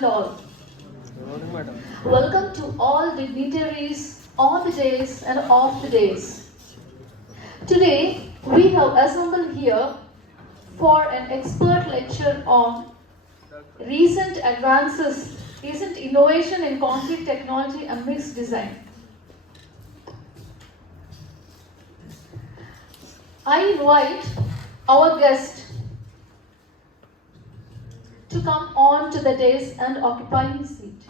and all. Welcome to all dignitaries on the days and off the days. Today, we have assembled here for an expert lecture on recent advances, recent innovation in concrete technology and mixed design. I invite our guest to come on to the dais and occupy his seat.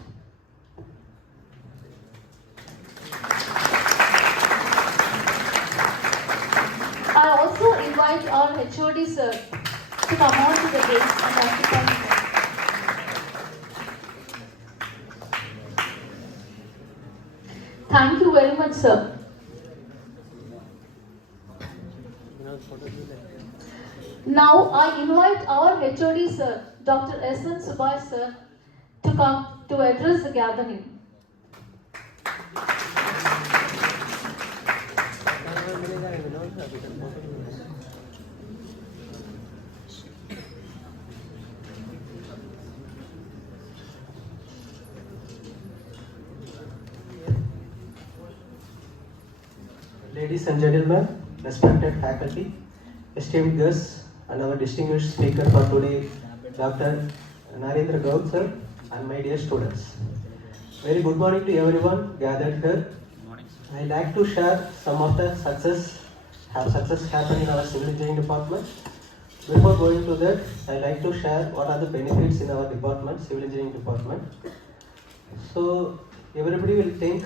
I also invite our HOD sir to come on to the dais and occupy his seat. Thank you very much, sir. Now I invite our HOD sir, Dr. S.N. Subhash sir, to come to address the gathering. Ladies and gentlemen, respected faculty, esteemed guests, and our distinguished speaker for today, Dr. Narendra Gaud sir, and my dear students. Very good morning to everyone gathered here. I like to share some of the success happened in our civil engineering department. Before going to that, I like to share what are the benefits in our department, civil engineering department. So everybody will think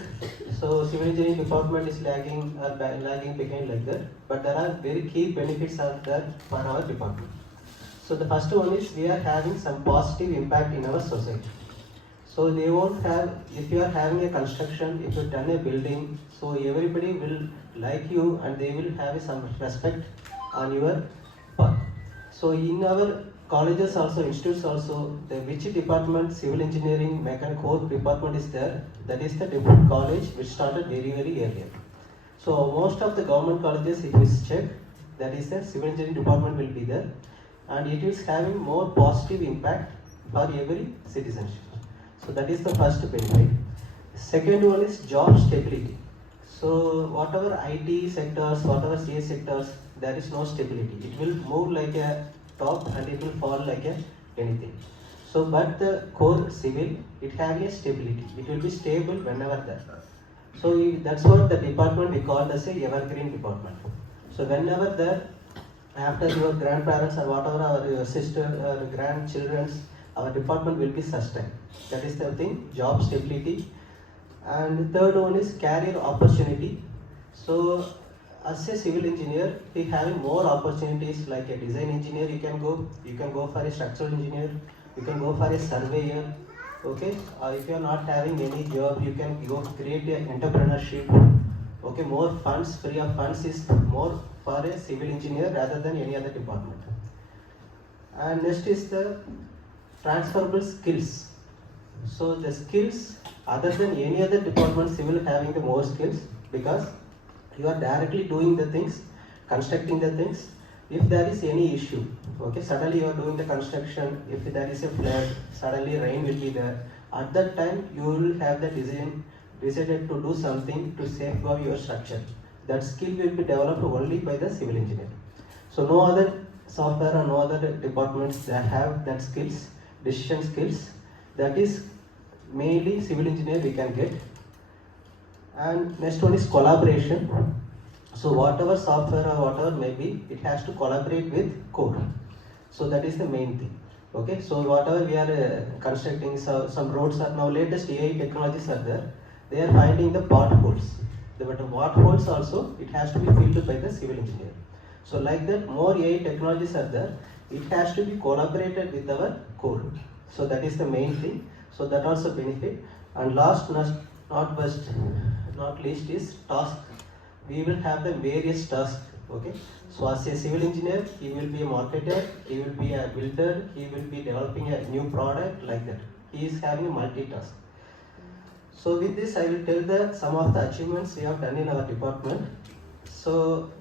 civil engineering department is lagging or lagging behind like that, but there are very key benefits are there for our department. So the first one is we are having some positive impact in our society. So they won't have, if you are having a construction, if you done a building, so everybody will like you and they will have some respect on your part. So in our colleges also, institutes also, the which department, civil engineering, mechanical department is there, that is the college which started very earlier. So most of the government colleges, if you check, that is the civil engineering department will be there, and it is having more positive impact for every citizenship. So that is the first benefit. Second one is job stability. So whatever IT sectors, whatever CS sectors, there is no stability. It will move like a top and it will fall like a anything. So but the core civil, it has a stability. It will be stable whenever there. So that's what the department we call as a evergreen department. So whenever there, after your grandparents or whatever, your sister or grandchildren's, our department will be sustained. That is the thing, job stability. And the third one is career opportunity. So as a civil engineer, we have more opportunities like a design engineer you can go for a structural engineer, you can go for a surveyor, okay? If you are not having any job, you can go create an entrepreneurship, okay? More funds, free of funds is more for a civil engineer rather than any other department. And next is the transferable skills. So the skills other than any other department, civil having the more skills because you are directly doing the things, constructing the things. If there is any issue, okay, suddenly you are doing the construction, if there is a flood, suddenly rain will be there. At that time, you will have the decided to do something to safeguard your structure. That skill will be developed only by the civil engineer. So no other software or no other departments that have that skills, decision skills. That is mainly civil engineer we can get. And next one is collaboration. So whatever software or whatever may be, it has to collaborate with code. So that is the main thing. Okay, so whatever we are constructing, so some roads are now latest AI technologies are there. They are finding the potholes. But the potholes also, it has to be filled by the civil engineer. So like that, more AI technologies are there. It has to be collaborated with our code. So that is the main thing. So that also benefit. And last, not least is task. We will have the various tasks. Okay. So as a civil engineer, he will be a marketer, he will be a builder, he will be developing a new product like that. He is having a multitask. So with this, I will tell some of the achievements we have done in our department. So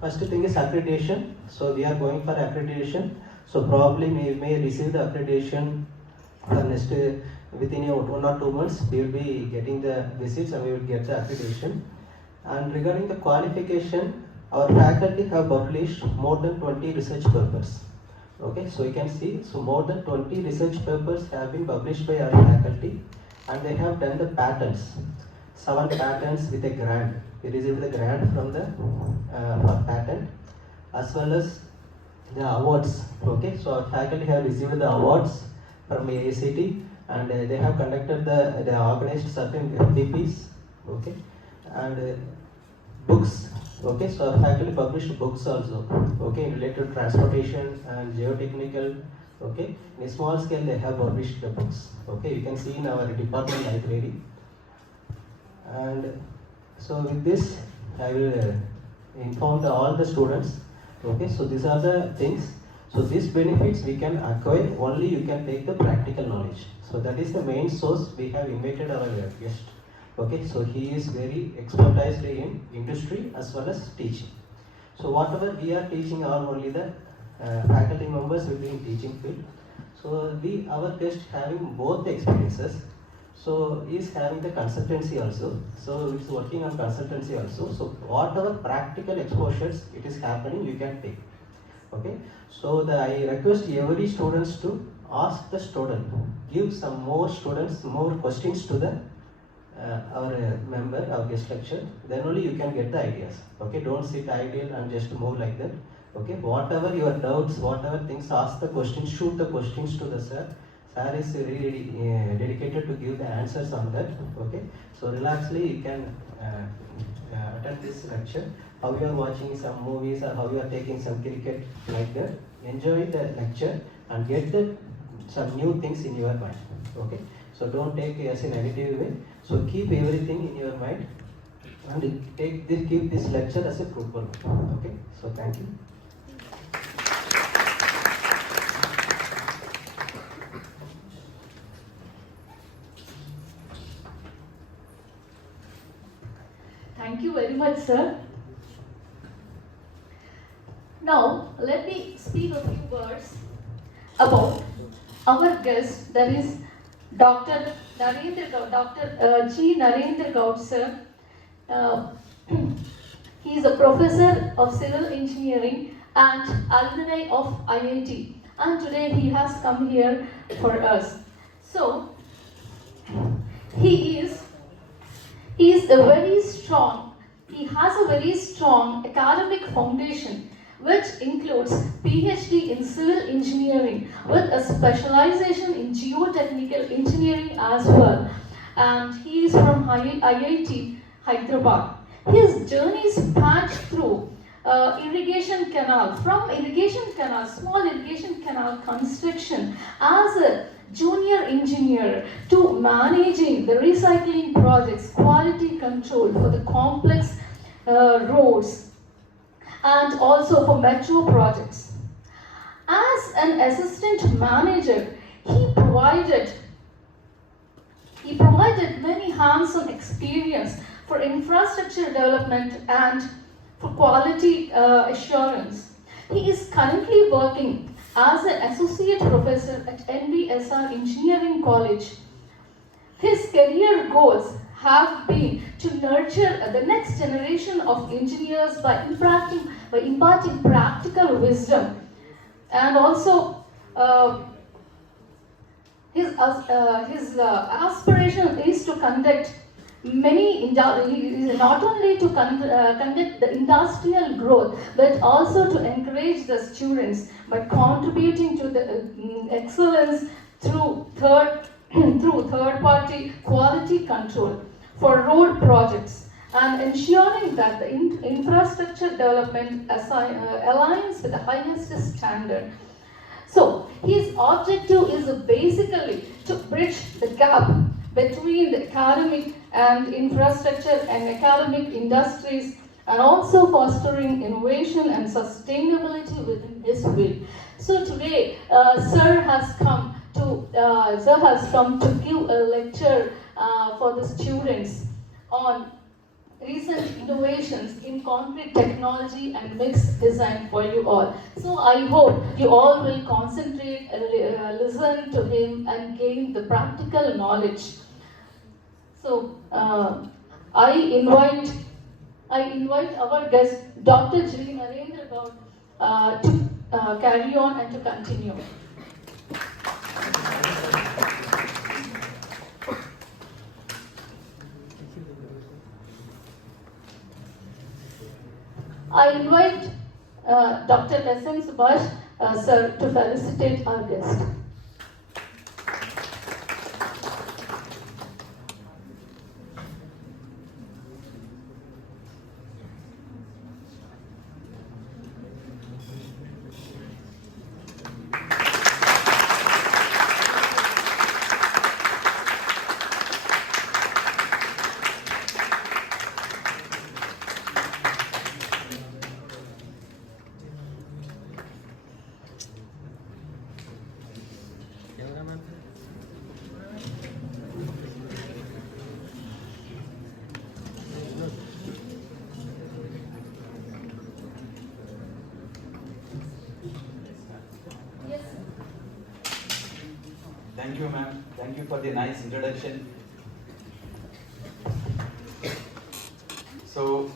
first thing is accreditation. So we are going for accreditation. So probably we may receive the accreditation for next within 1 or 2 months we will be getting the visits and we will get the accreditation. And regarding the qualification, our faculty have published more than 20 research papers. Okay, so you can see, so more than 20 research papers have been published by our faculty, and they have done the patents, 7 patents with a grant. We received the grant from the for patent, as well as the awards. Okay, so our faculty have received the awards from AICT, and they have conducted the organized certain FDPs. Okay, and books. Okay, so our faculty published books also. Okay, related to transportation and geotechnical. Okay, in a small scale they have published the books. Okay, you can see in our department library. And so with this, I will inform all the students. Okay, so these are the things. So these benefits we can acquire only you can take the practical knowledge. So that is the main source. We have invited our guest. Okay, so he is very expertised in industry as well as teaching. So whatever we are teaching are only the faculty members will be in teaching field. So our guest having both the experiences. So he is having the consultancy also. So it's working on consultancy also. So whatever practical exposures it is happening, you can take. Okay. So I request every students to ask the student, give some more students more questions to the our member, our guest lecture, then only you can get the ideas. Okay, don't sit idle and just move like that. Okay, whatever your doubts, whatever things, ask the questions, shoot the questions to the sir. Sir is really dedicated to give the answers on that. Okay, so relaxedly you can attend this lecture. How you are watching some movies or how you are taking some cricket like that. Enjoy the lecture and get some new things in your mind. Okay, so don't take it as a negative way. So keep everything in your mind and keep this lecture as a fruitful one. Okay, so thank you. Thank you very much, sir. Now, let me speak a few words about our guest, that is Dr. G. Narendra Gaud, sir. He is a professor of civil engineering and alumni of IIT, and today he has come here for us. So, he has a very strong academic foundation, which includes PhD in civil engineering with a specialization in geotechnical engineering as well. And he is from IIT Hyderabad. His journey spanned through small irrigation canal construction as a junior engineer to managing the recycling projects, quality control for the complex roads, and also for metro projects. As an assistant manager, he provided many hands-on experience for infrastructure development and for quality assurance. He is currently working as an associate professor at NBSR Engineering College. His career goals have been to nurture the next generation of engineers by imparting practical wisdom, and also his aspiration is to conduct not only to conduct the industrial growth, but also to encourage the students by contributing to the excellence through third-party quality control for road projects and ensuring that the infrastructure development aligns with the highest standard. So his objective is basically to bridge the gap between the academic and infrastructure and academic industries, and also fostering innovation and sustainability within his field. So today, Sir has come to give a lecture for the students on recent innovations in concrete technology and mixed design for you all. So I hope you all will concentrate, listen to him and gain the practical knowledge. So I invite our guest, Dr. G. Narendra Gaud, to carry on and to continue. I invite Dr. S.M. Subhash, sir, to felicitate our guest. Thank you, ma'am. Thank you for the nice introduction. So,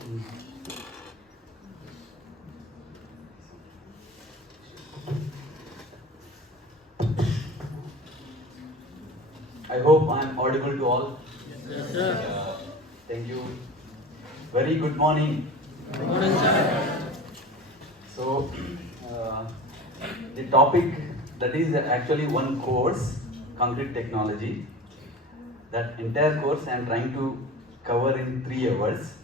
I hope I am audible to all. Yes, sir. Thank you. Very good morning. Good morning, sir. So, the topic that is actually one course, concrete technology. That entire course I am trying to cover in 3 hours.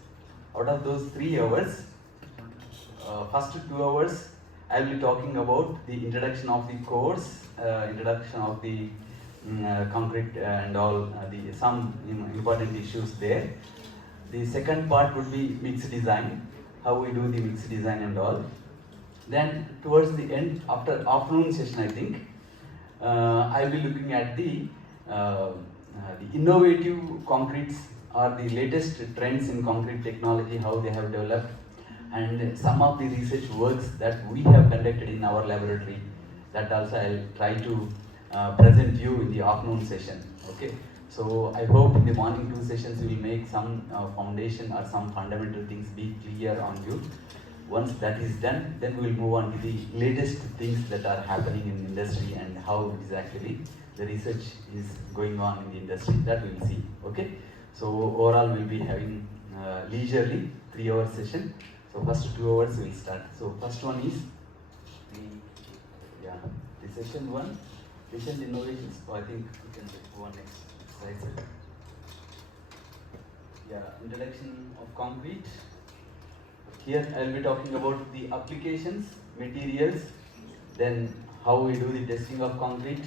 Out of those 3 hours, first 2 hours I will be talking about the introduction of the course, introduction of the concrete and all the some important issues there. The second part would be mixed design, how we do the mixed design and all. Then towards the end, after afternoon session, I think I will be looking at the innovative concretes or the latest trends in concrete technology, how they have developed, and some of the research works that we have conducted in our laboratory. That also I'll try to present you in the afternoon session. Okay. So I hope in the morning 2 sessions we will make some foundation or some fundamental things be clear on you. Once that is done, then we will move on to the latest things that are happening in the industry and how exactly the research is going on in the industry. That we will see. Okay. So overall we'll be having leisurely 3-hour session. So first 2 hours we'll start. So first one is the session 1, recent innovations. So I think we can go on next slide. Sir. Yeah, introduction of concrete. Here I will be talking about the applications, materials, then how we do the testing of concrete,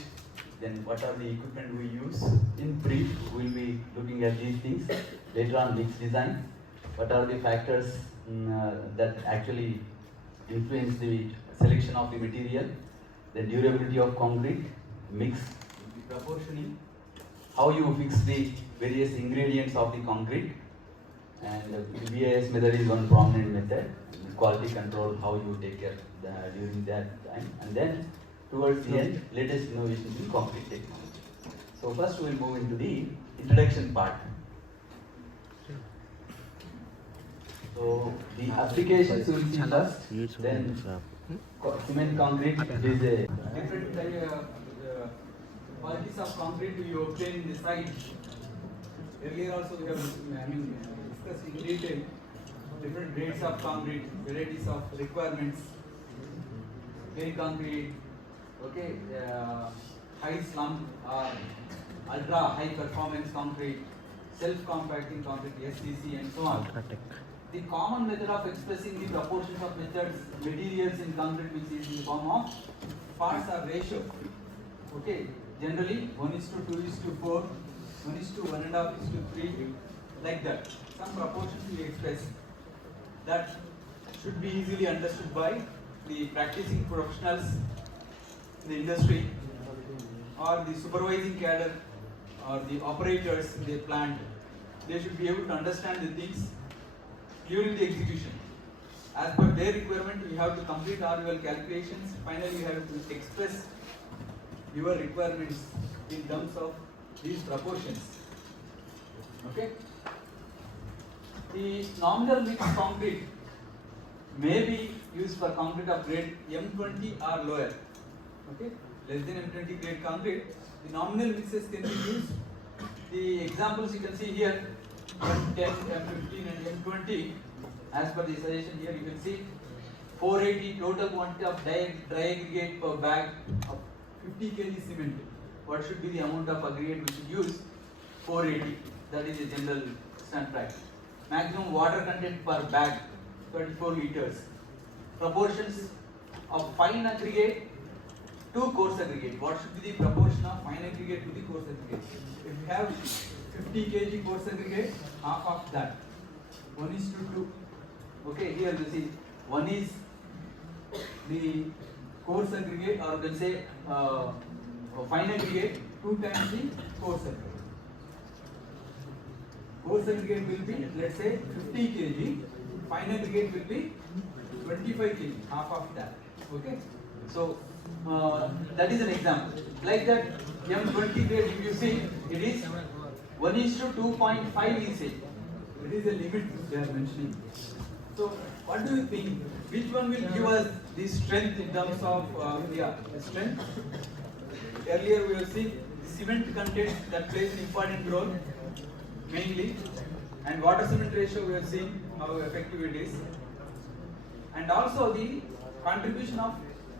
then what are the equipment we use. In brief, we will be looking at these things. Later on, mixed design. What are the factors that actually influence the selection of the material, the durability of concrete, mix, proportioning, how you fix the various ingredients of the concrete, and the BIS method is one prominent method. Quality control, how you take care during that time, and then towards the end, latest innovations in concrete technology. So first we will move into the introduction part. So the applications we will see first, then cement concrete is a different qualities of concrete you obtain in the site. Earlier also we have discussed in detail different grades of concrete, varieties of requirements, very concrete, okay, high slump, ultra high performance concrete, self-compacting concrete, SCC and so on. The common method of expressing the proportions of materials in concrete, which is in the form of parts or ratio. Okay, generally 1:2:4, 1:1.5:3, like that. Some proportions we express that should be easily understood by the practicing professionals in the industry or the supervising cadre or the operators in the plant. They should be able to understand the things during the execution. As per their requirement, you have to complete all your calculations. Finally, you have to express your requirements in terms of these proportions. Okay. The nominal mixed concrete may be used for concrete of grade M20 or lower. Okay, less than M20 grade concrete. The nominal mixes can be used. The examples you can see here, M10, M15 and M20. As per the suggestion here, you can see 480 total quantity of dry aggregate per bag of 50 kg cement. What should be the amount of aggregate we should use? 480. That is the general standard practice. Maximum water content per bag, 24 liters. Proportions of fine aggregate to coarse aggregate. What should be the proportion of fine aggregate to the coarse aggregate? If you have 50 kg coarse aggregate, half of that. 1:2. Okay, here you see 1 is the coarse aggregate, or we can say fine aggregate, 2 times the coarse aggregate. Coarse aggregate will be, let's say, 50 kg, fine aggregate will be 25 kg, half of that. Okay, so that is an example. Like that, M20 grade, if you see, it is 1:2.5 EC. It is a limit they are mentioning. So, what do you think? Which one will give us the strength in terms of strength? Earlier we have seen cement content that plays an important role, mainly, and water cement ratio we have seen how effective it is, and also the contribution of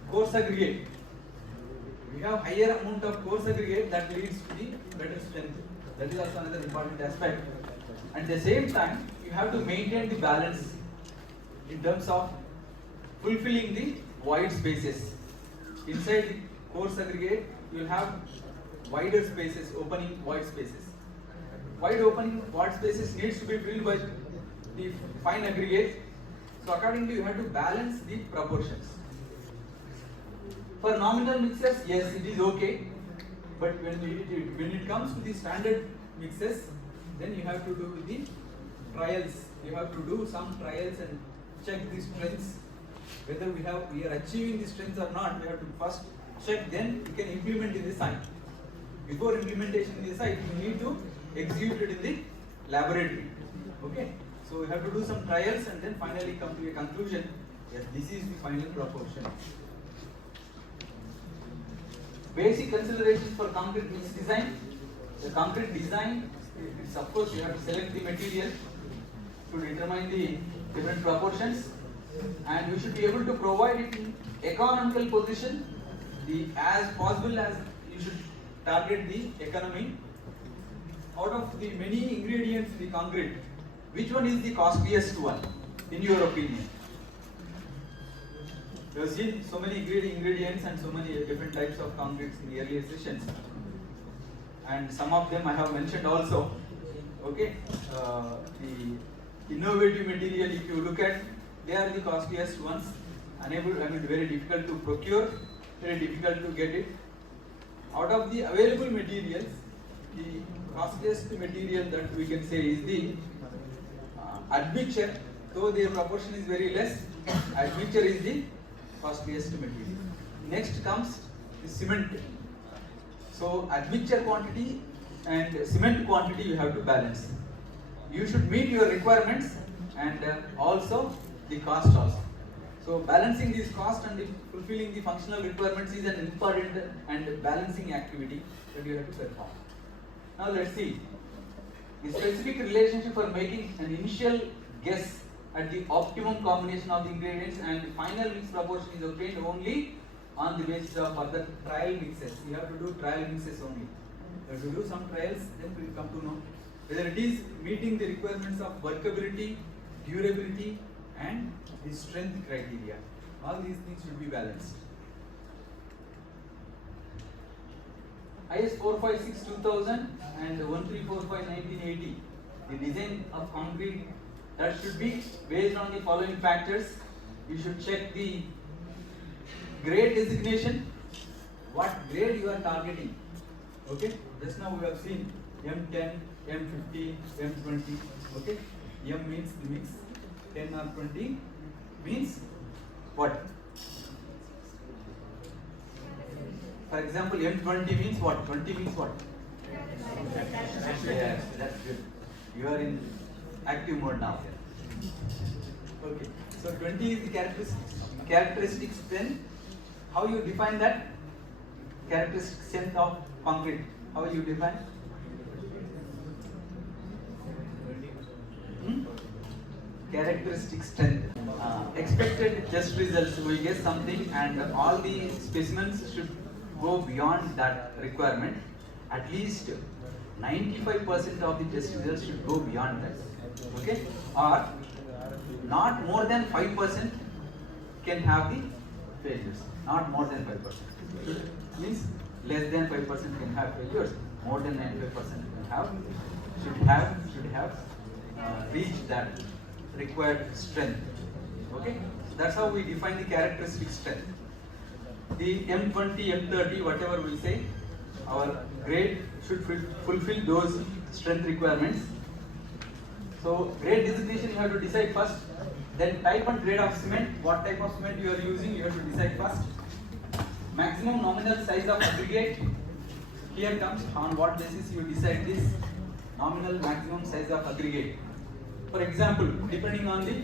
coarse aggregate. We have higher amount of coarse aggregate that leads to the better strength. That is also another important aspect. At the same time, you have to maintain the balance in terms of fulfilling the void spaces. Inside the coarse aggregate, you will have wider spaces, opening void spaces. Wide opening void spaces needs to be filled by the fine aggregate. So accordingly, you have to balance the proportions. For nominal mixes, yes, it is okay. But when it comes to the standard mixes, then you have to do the trials. You have to do some trials and check the strengths. Whether we are achieving the strengths or not, we have to first check, then we can implement in the site. Before implementation in the site, you need to execute it in the laboratory. Okay? So we have to do some trials and then finally come to a conclusion. Yes, this is the final proportion. Basic considerations for concrete mix design. The concrete design, it's of course you have to select the material to determine the different proportions, and you should be able to provide it in economical position. As possible as you should target the economy. Out of the many ingredients in the concrete, which one is the costliest one in your opinion? You have seen so many ingredients and so many different types of concretes in the earlier sessions, and some of them I have mentioned also. Okay, the innovative material, if you look at, they are the costliest ones. Very difficult to procure, very difficult to get it. Out of the available materials, the costliest material that we can say is the admixture. Though their proportion is very less, admixture is the costliest material. Next comes the cement. So admixture quantity and cement quantity you have to balance. You should meet your requirements and also the cost also. So balancing these costs and fulfilling the functional requirements is an important and balancing activity that you have to perform. Now let's see the specific relationship for making an initial guess at the optimum combination of the ingredients, and the final mix proportion is obtained only on the basis of further trial mixes. You have to do trial mixes only. You have to do some trials, then we will come to know whether it is meeting the requirements of workability, durability, and the strength criteria. All these things should be balanced. IS 456-2000 and 1345-1980. The design of concrete, that should be based on the following factors. You should check the grade designation, what grade you are targeting. Okay, just now we have seen M10, M15, M20. Okay, M means the mix, 10 or 20 means what? For example, M20 means what? 20 means what? Yes, that's good. You are in active mode now. Okay. So 20 is the characteristic strength. How you define that? Characteristic strength of concrete. How you define? Characteristic strength. Expected test results. We get something, and all the specimens should go beyond that requirement. At least 95% of the test results should go beyond that. Okay? Or not more than 5% can have the failures. Not more than 5%. Means less than 5% can have failures. More than 95% should have reached that required strength. Okay? So that's how we define the characteristic strength. The M20, M30, whatever we say, our grade should fulfill those strength requirements. So grade designation you have to decide first. Then type and grade of cement, what type of cement you are using, you have to decide first. Maximum nominal size of aggregate, here comes on what basis you decide this nominal maximum size of aggregate. For example, depending on the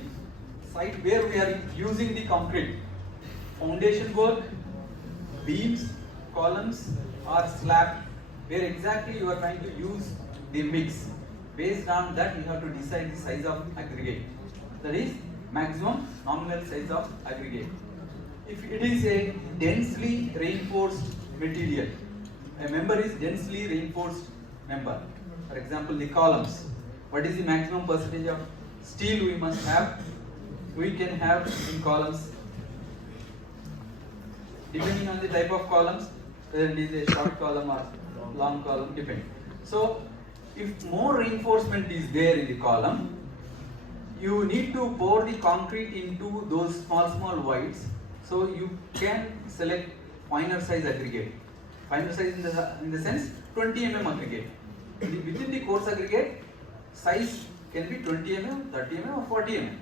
site where we are using the concrete, foundation work, beams, columns or slab, where exactly you are trying to use the mix. Based on that you have to decide the size of aggregate. That is maximum nominal size of aggregate. If it is a densely reinforced material, a member is densely reinforced member. For example, the columns. What is the maximum percentage of steel we must have? We can have in columns, depending on the type of columns, whether it is a short column or long column, depend. So, if more reinforcement is there in the column, you need to pour the concrete into those small voids, so you can select finer size aggregate. Finer size in the sense 20 mm aggregate. Within the coarse aggregate, size can be 20 mm, 30 mm or 40 mm.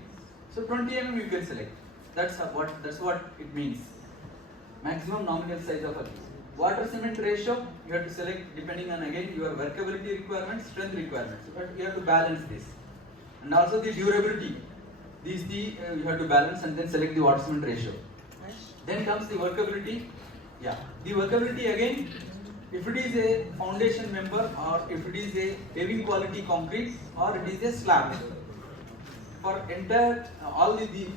So 20 mm you can select. That's what it means. Maximum nominal size of aggregate. Water cement ratio you have to select depending on again your workability requirements, strength requirements. But you have to balance this, and also the durability. These you have to balance and then select the water cement ratio. Then comes the workability. Yeah, the workability again. If it is a foundation member or if it is a paving quality concrete or it is a slab. For entire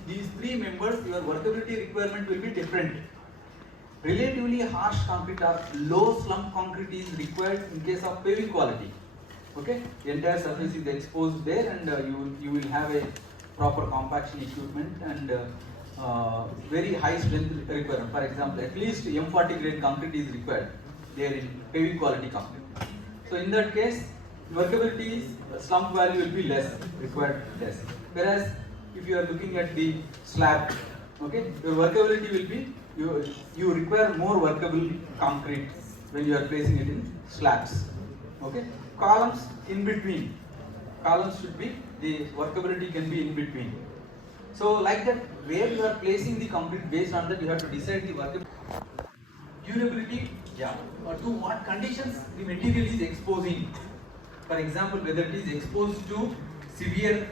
these three members, your workability requirement will be different. Relatively harsh concrete or low slump concrete is required in case of paving quality. Okay, the entire surface is exposed there, and you will have a proper compaction equipment and very high strength requirement. For example, at least M40 grade concrete is required there in paving quality concrete. So in that case, workability slump value will be less, required less. Whereas if you are looking at the slab, okay, your workability will be you require more workable concrete when you are placing it in slabs. Okay, columns in between. Columns should be, the workability can be in between. So like that, where you are placing the concrete, based on that you have to decide the workability. Durability, yeah, or to what conditions the material is exposing. For example, whether it is exposed to severe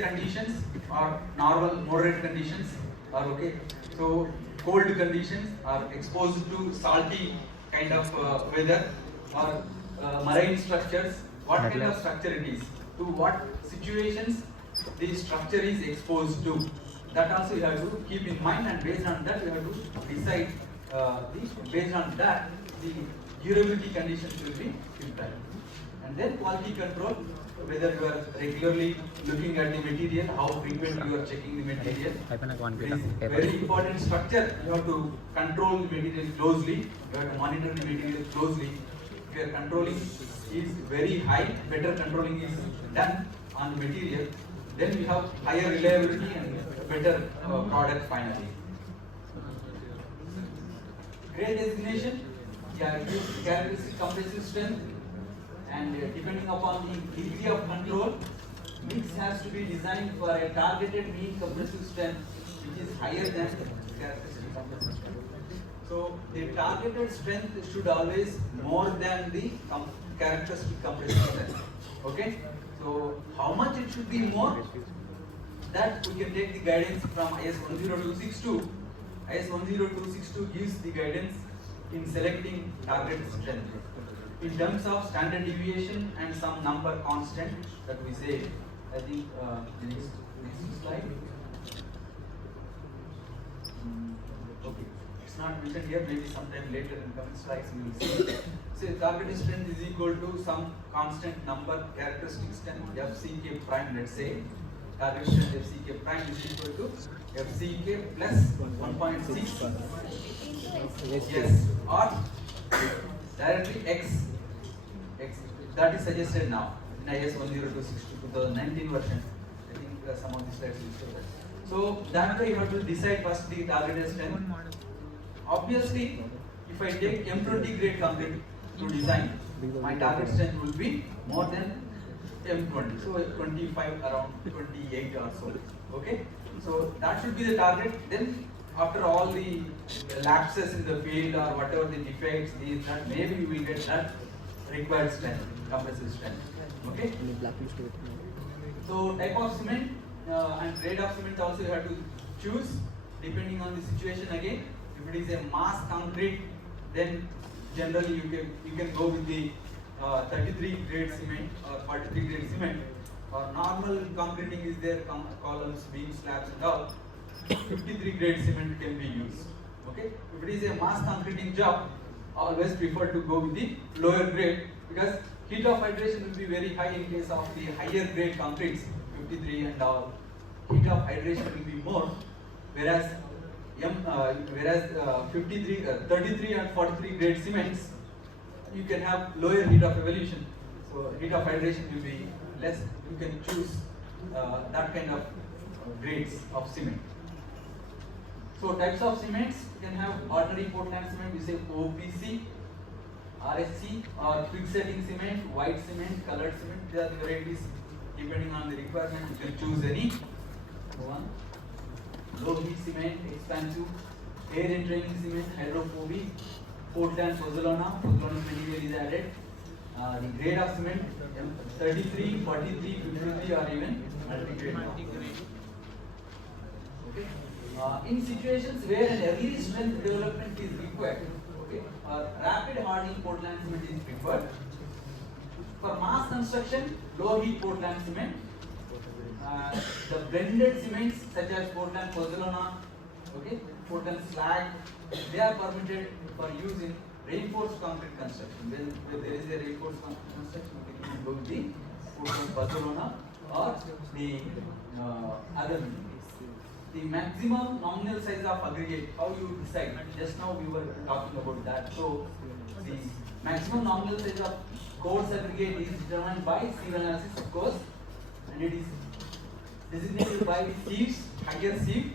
conditions or normal moderate conditions, or okay, so cold conditions, or exposed to salty kind of weather, or marine structures, what kind of structure it is, to what situations the structure is exposed to. That also you have to keep in mind, and based on that you have to decide based on that the durability conditions will be impacted. And then quality control, whether you are regularly looking at the material, how frequently you are checking the material. It is very important structure. You have to control the material closely. You have to monitor the material closely. If you are controlling is very high, better controlling is done on the material, then we have higher reliability and better product finally. Grade designation, characteristic compressive strength, and depending upon the degree of control, mix has to be designed for a targeted mean compressive strength which is higher than characteristic compressive strength. So the targeted strength should always more than the characteristic compressive strength. Okay? So how much it should be more? That we can take the guidance from IS 10262. IS 10262 gives the guidance in selecting target strength in terms of standard deviation and some number constant that we say. I think the next slide. Okay, it's not mentioned here. Maybe sometime later in coming slides we will see. So target strength is equal to some constant number characteristic strength FCK prime. Let's say target strength FCK prime is equal to FCK plus 1.6. Yes, or directly X. That is suggested now in IS 10262 2019 version. I think some of the slides will show that. So that way you have to decide first the target strength. Obviously, if I take M20 grade concrete to design, my target strength will be more than M20. So 25, around 28 or so. Okay. So that should be the target. Then after all the lapses in the field or whatever the defects, these that maybe we will get that required strength, compressive strength. Okay. So type of cement and grade of cement also you have to choose depending on the situation again. If it is a mass concrete, then generally you can go with the 33 grade cement or 43 grade cement. Or normal concreting is there, columns, beams, slabs and all. 53 grade cement can be used. Okay. If it is a mass concreting job, always prefer to go with the lower grade because heat of hydration will be very high in case of the higher grade concretes, 53 and all. Heat of hydration will be more, whereas 33 and 43 grade cements, you can have lower heat of evolution. So heat of hydration will be less. You can choose that kind of grades of cement. So types of cements, you can have ordinary Portland cement, we say OPC, RSC, or quick setting cement, white cement, colored cement. These are the varieties depending on the requirement. You can choose any one. Low heat cement, expansive, air entraining cement, hydrophobic, Portland pozzolana material is added. The grade of cement 33, 43, 53 or even multi-grade. Okay. In situations where an early strength development is required, okay, rapid hardening Portland cement is preferred. For mass construction, low heat Portland cement. The blended cements such as Portland pozzolana, okay, Portland slag, they are permitted for use in reinforced concrete construction. When there is a reinforced concrete construction, we can go with the Portland pozzolana or the other materials. The maximum nominal size of aggregate, how you decide? Just now we were talking about that. So the maximum nominal size of coarse aggregate is determined by sieve analysis, of course, and it is designated by the sieves, higher sieve.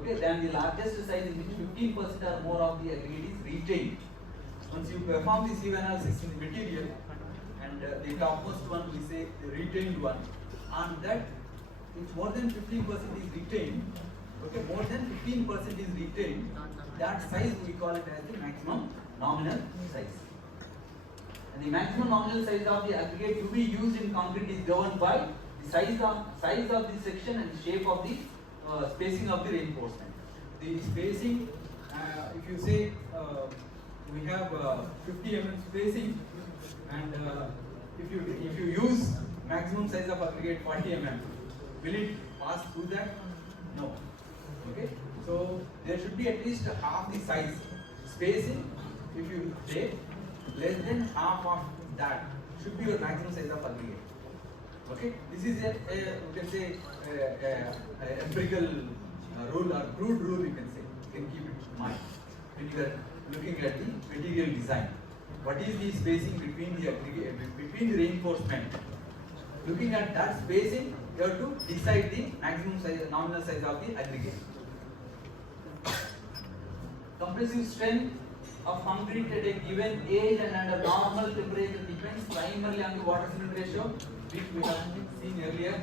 Okay, then the largest size in which 15% or more of the aggregate is retained. Once you perform the sieve analysis in the material, and the topmost one we say the retained one, on that if more than 15% is retained, okay, more than 15% is retained, that size we call it as the maximum nominal size. And the maximum nominal size of the aggregate to be used in concrete is governed by the size of the section and shape of the spacing of the reinforcement. The spacing, if you say we have 50 mm spacing, and if you use maximum size of aggregate 40 mm, will it pass through that? No. Okay. So there should be at least half the size spacing. If you take less than half of that, should be your maximum size of aggregate. Okay. This is a you can say empirical rule or crude rule. You can say. You can keep it in mind when you are looking at the material design. What is the spacing between the aggregate, between the reinforcement? Looking at that spacing, you have to decide the maximum size, nominal size of the aggregate. Compressive strength of concrete at a given age and under normal temperature depends primarily on the water cement ratio, which we have seen earlier.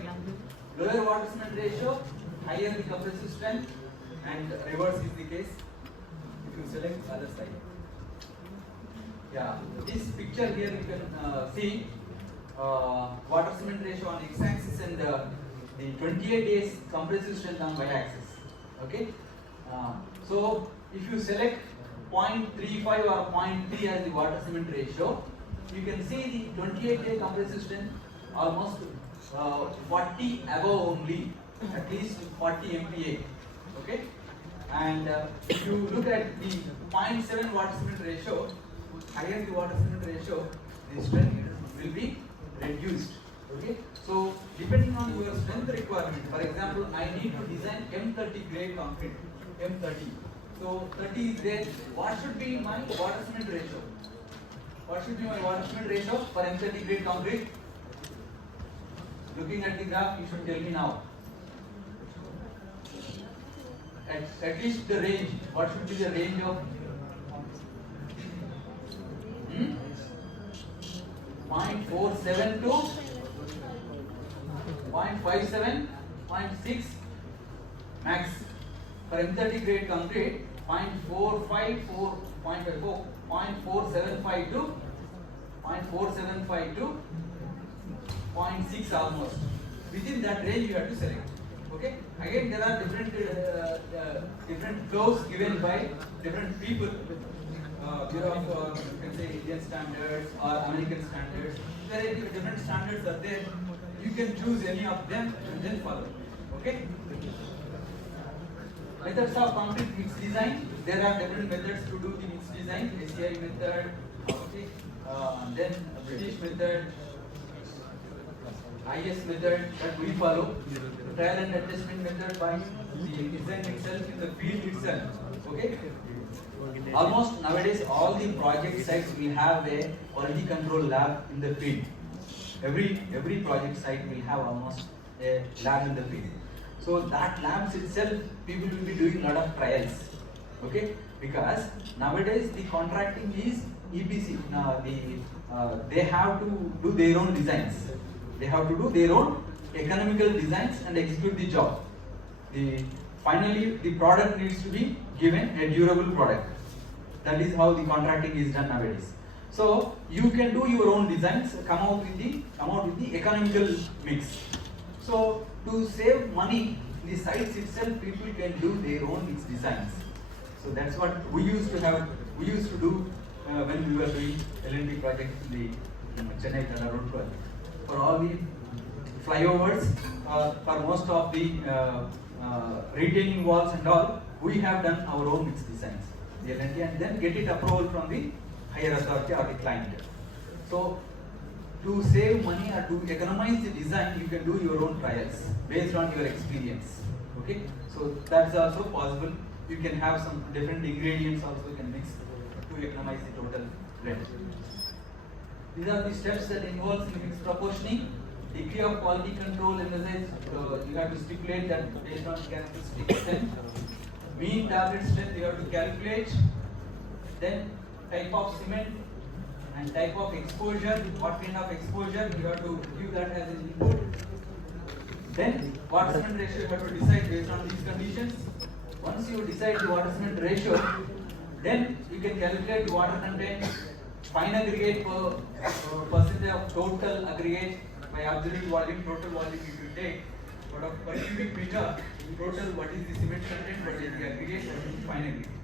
Lower water cement ratio, higher the compressive strength, and reverse is the case if you select other side. Yeah, this picture here you can see water cement ratio on x-axis and the 28 days compressive strength on y-axis. Okay, so if you select 0.35 or 0.3 as the water cement ratio, you can see the 28-day compressive strength almost 40 above only, at least 40 MPa. Okay, and if you look at the 0.7 water cement ratio, higher the water cement ratio, the strength will be reduced. Okay, so depending on your strength requirement, for example, I need to design M30 grade concrete, M30. So 30 is there. What should be my water cement ratio? What should be my water cement ratio for M30 grade concrete? Looking at the graph, you should tell me now. At least the range. What should be the range of 0.47 to 0.57, 0.6 max. For M30 grade concrete, 0.475 to 0.6 almost. Within that range you have to select. Okay. Again, there are different flows given by different people. Bureau of you can say Indian standards or American standards. There are different standards are there. You can choose any of them and then follow. Okay. Methods of concrete mix design. There are different methods to do the mix design. SCI method, okay. Then British method, IS method that we follow. Trial and adjustment method by the design itself in the field itself. Okay. Almost nowadays all the project sites will have a quality control lab in the field. Every project site will have almost a lab in the field. So that labs itself, people will be doing a lot of trials. Okay, because nowadays the contracting is EPC. Now they have to do their own designs. They have to do their own economical designs and execute the job. Finally the product needs to be given a durable product. That is how the contracting is done nowadays. So you can do your own designs, come out with the economical mix. So to save money, the sites itself, people can do their own mix designs. So that's what we used to do when we were doing L&D project in the Chennai Tala Road project. For all the flyovers, for most of the retaining walls and all, we have done our own mix designs, the L&D, and then get it approval from the higher authority or the client. So to save money or to economize the design, you can do your own trials based on your experience. Okay, so that's also possible. You can have some different ingredients also can mix to economize the total blend. These are the steps that involves in mixed proportioning. Degree of quality control emphasized, you have to stipulate that based on characteristic strength. Mean target strength you have to calculate. Then type of cement and type of exposure, what kind of exposure you have to give that as an input. Then water cement ratio you have to decide based on these conditions. Once you decide the water cement ratio, then you can calculate the water content, fine aggregate per percentage of total aggregate by absolute volume, total volume if you take, but of per cubic meter, total what is the cement content, what is the aggregate, what is the fine aggregate.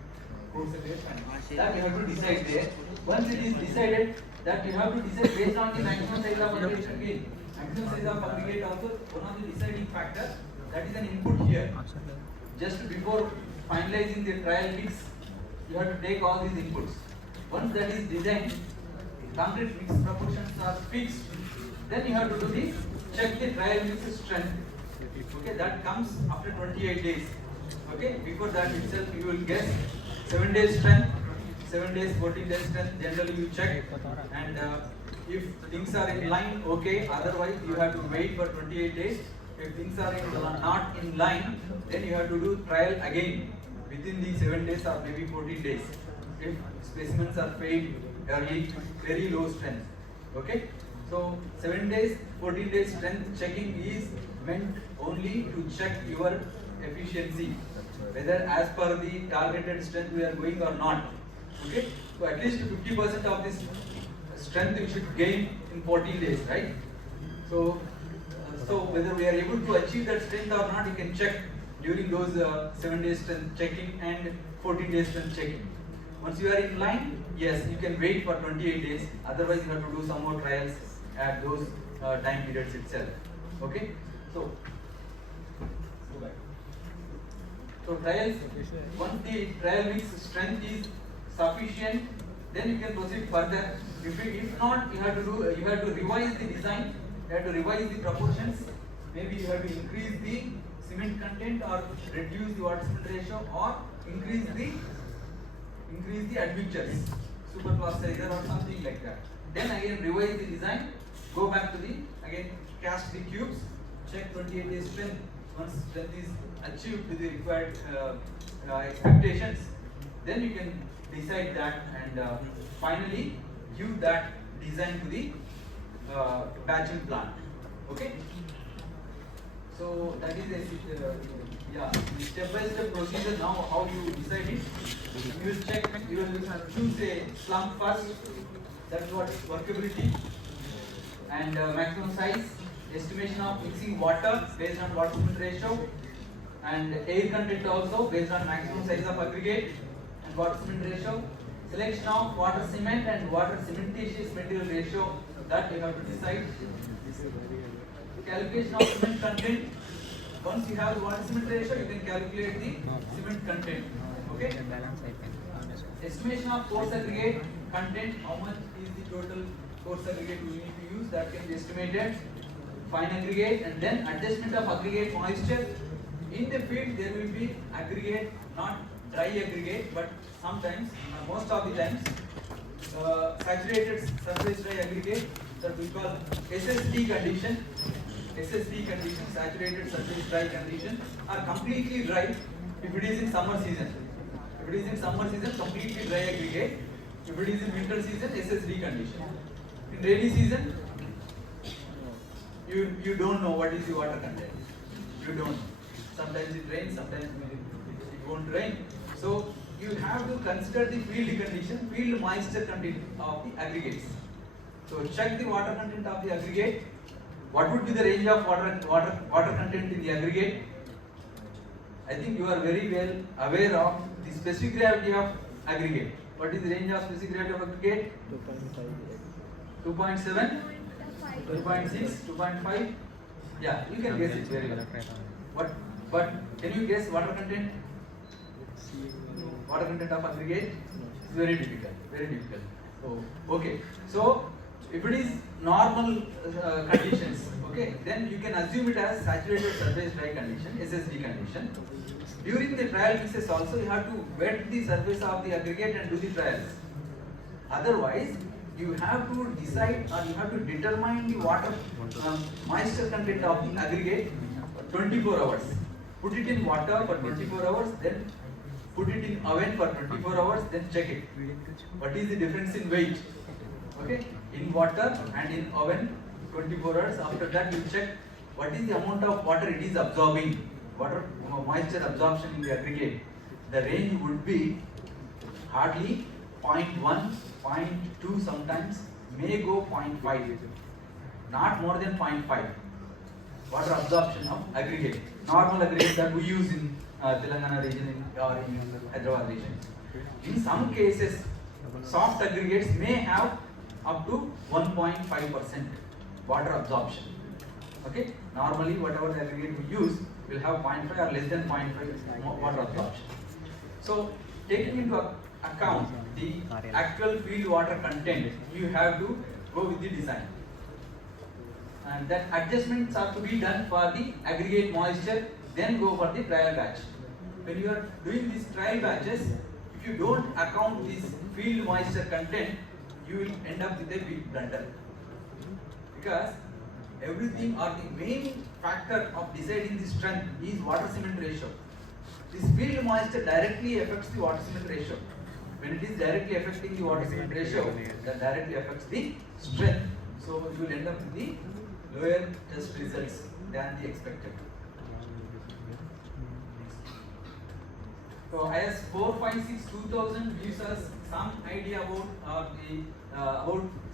That you have to decide there. Once it is decided, that you have to decide based on the maximum size of aggregate again. Maximum size of aggregate also one of the deciding factor, that is an input here. Just before finalizing the trial mix, you have to take all these inputs. Once that is designed, concrete mix proportions are fixed, then you have to do the check the trial mix strength. Okay, that comes after 28 days. Okay, before that itself you will guess 7 days strength, 7 days, 14 days strength. Generally you check, and if things are in line, okay. Otherwise you have to wait for 28 days. If things are not in line, then you have to do trial again within the 7 days or maybe 14 days. if specimens are failed early, very low strength. Okay, so 7 days, 14 days strength checking is meant only to check your efficiency, whether as per the targeted strength we are going or not. Okay, so at least 50% of this strength you should gain in 14 days, right? So, so whether we are able to achieve that strength or not, you can check during those 7 days strength checking and 14 days strength checking. Once you are in line, yes, you can wait for 28 days. Otherwise, you have to do some more trials at those time periods itself. Okay, so go back. So trials, once the trial mix strength is sufficient, then you can proceed further. If not, you have to revise the design, you have to revise the proportions. Maybe you have to increase the cement content or reduce the water cement ratio or increase the admixtures, super plasticizer or something like that. Then again revise the design, go back to again cast the cubes, check 28 days strength. Once strength is achieved to the required expectations, then you can decide that and finally give that design to the batching plant. Okay. So that is a step-by-step procedure. Now how you decide it? You will check. You will choose a slump first. That's what workability and maximum size. Estimation of mixing water based on water cement ratio and air content also based on maximum size of aggregate and water cement ratio. Selection of water cement and water cementitious material ratio, that you have to decide. Calculation of cement content. Once you have the water cement ratio, you can calculate the cement content. Okay. Estimation of coarse aggregate content. How much is the total coarse aggregate you need to use? That can be estimated. Fine aggregate and then adjustment of aggregate moisture. In the field, there will be aggregate, not dry aggregate, but sometimes, most of the times, saturated surface dry aggregate that we call SSD condition. SSD condition, saturated surface dry condition, are completely dry if it is in summer season. If it is in summer season, completely dry aggregate. If it is in winter season, SSD condition. In rainy season, you don't know what is the water content. You don't know. Sometimes it rains, sometimes it won't rain. So you have to consider the field condition, field moisture content of the aggregates. So check the water content of the aggregate. What would be the range of water content in the aggregate? I think you are very well aware of the specific gravity of aggregate. What is the range of specific gravity of aggregate? 2.7, 2.6, 2.5. Yeah, you can guess it very well. But can you guess water content? Water content of aggregate is very difficult. Very difficult. So okay. So if it is normal conditions, okay, then you can assume it as saturated surface dry condition, SSD condition. During the trial mixes also, you have to wet the surface of the aggregate and do the trials. Otherwise, you have to decide or you have to determine the water moisture content of the aggregate for 24 hours. Put it in water for 24 hours, then put it in oven for 24 hours, then check it. What is the difference in weight? Okay, in water and in oven 24 hours. After that, you check what is the amount of water it is absorbing, water moisture absorption in the aggregate. The range would be hardly 0.1, 0.2 sometimes, may go 0.5, not more than 0.5 water absorption of aggregate, normal aggregate that we use in Telangana region or in Hyderabad region. In some cases, soft aggregates may have up to 1.5% water absorption. Okay, normally whatever the aggregate we use will have 0.5 or less than 0.5 water absorption. So taking into account the actual field water content, you have to go with the design. And that adjustments are to be done for the aggregate moisture, then go for the trial batch. When you are doing these trial batches, if you don't account this field moisture content, you will end up with a big blunder. Because everything or the main factor of deciding the strength is water cement ratio. This field moisture directly affects the water cement ratio. when it is directly affecting the water cement ratio, that directly affects the strength. So you will end up with the lower test results than the expected. So IS 456 2000 gives us some idea about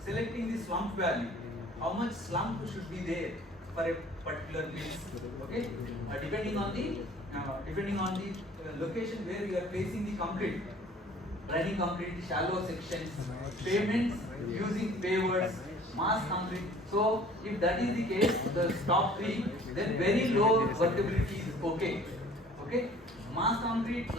selecting the slump value. How much slump should be there for a particular place? Okay, depending on the location where you are placing the concrete, running concrete, shallow sections, pavements using pavers, mass concrete. So if that is the case, the top three, then very low workability is okay. Okay, mass concrete like